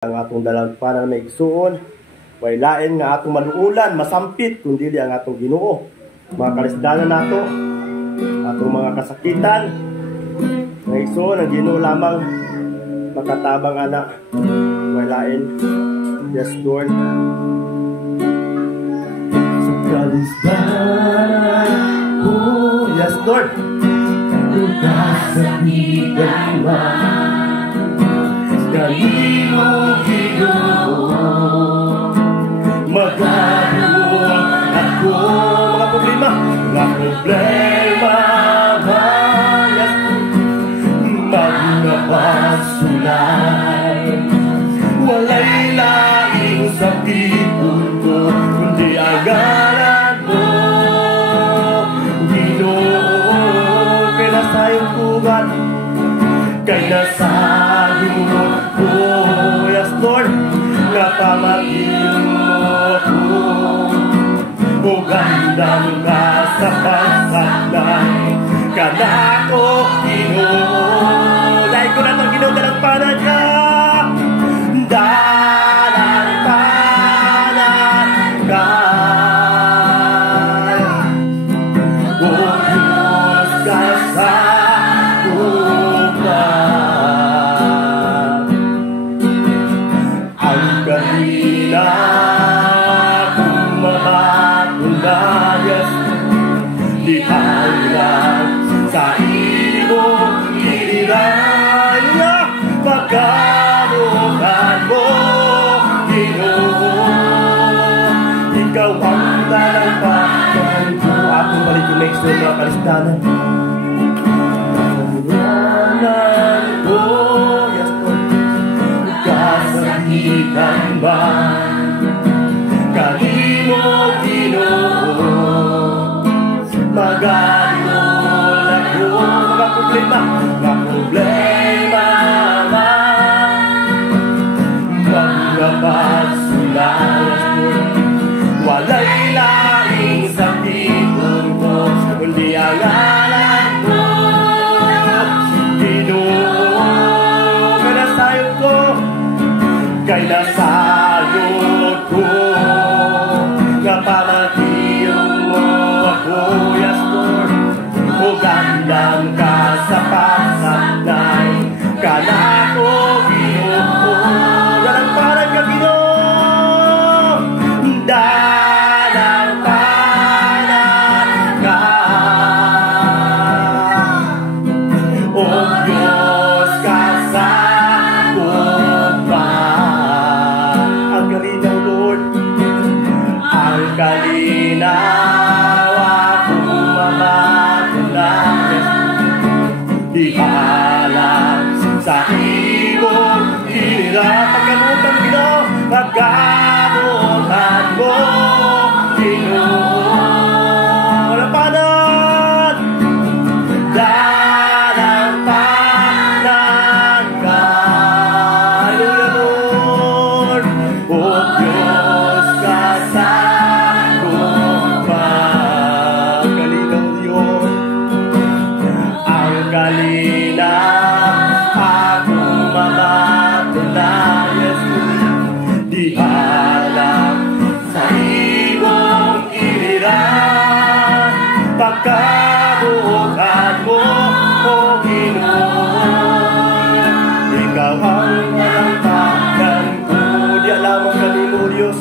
Ang atong dalang para may igsuon, way lain nga atong maluulan, masampit, kundi ang atong Ginoo. Mga kalisdanan nato, atong mga kasakitan, nga igsuon ang Ginoo lamang makatabang anak. Way lain, yes Lord. Sa kalisdanan ko, yes Lord. Ang kasakitan man, kanino Ginoo, magkaroon ako mga problema bayas magnapasulay, walay laing sa tibon ko, kundi agaran mo Ginoo, kay nasayong tugan, kay nasayong yes Lord, nga pamatin mo ako, o gandang ka sa pagsakday, kanako Ginoo. Dahil ko na itong Ginoo, dalagpanan ka, dalagpanan ka, o Diyos ka sa sa imong hiraya, pagkanuhan mo Ginoo, ikaw ang nalampagan ko. Atong balik yung next one mga kalisdanan. Kanuhanan ko, yes Lord, kasakitan ba kanimo Ginoo, magayol ako, mga problema magpapasulayas, walay laing sa tibon ko, kundi ang ngalan mo Ginoo, kay nasayod ko, kay nasayod ko, nga pamatiyong mo ako, yes Lord, o gandang ka sa pagsakday, kanako Ginoo, dalagpanan ka Ginoo, dalagpanan ka, o Diyos ka sa bukal. Ang kalinaw Lord, ang kalinaw, akong mamatunan, ihalang sa ibong hirap. Pagkanutan Ginoo, pagkanutan mo Ginoo, dalagpanan, dalagpanan ka, hallelujah Lord, o Diyos ka sa bukal. Kalinaw yun, ang kalinaw, akong mamatunan, yes di alam sa imong iliran, pagkabukan mo o Ginoo, ikaw ang nalampagan ko. Di alam ang kanimo Diyos,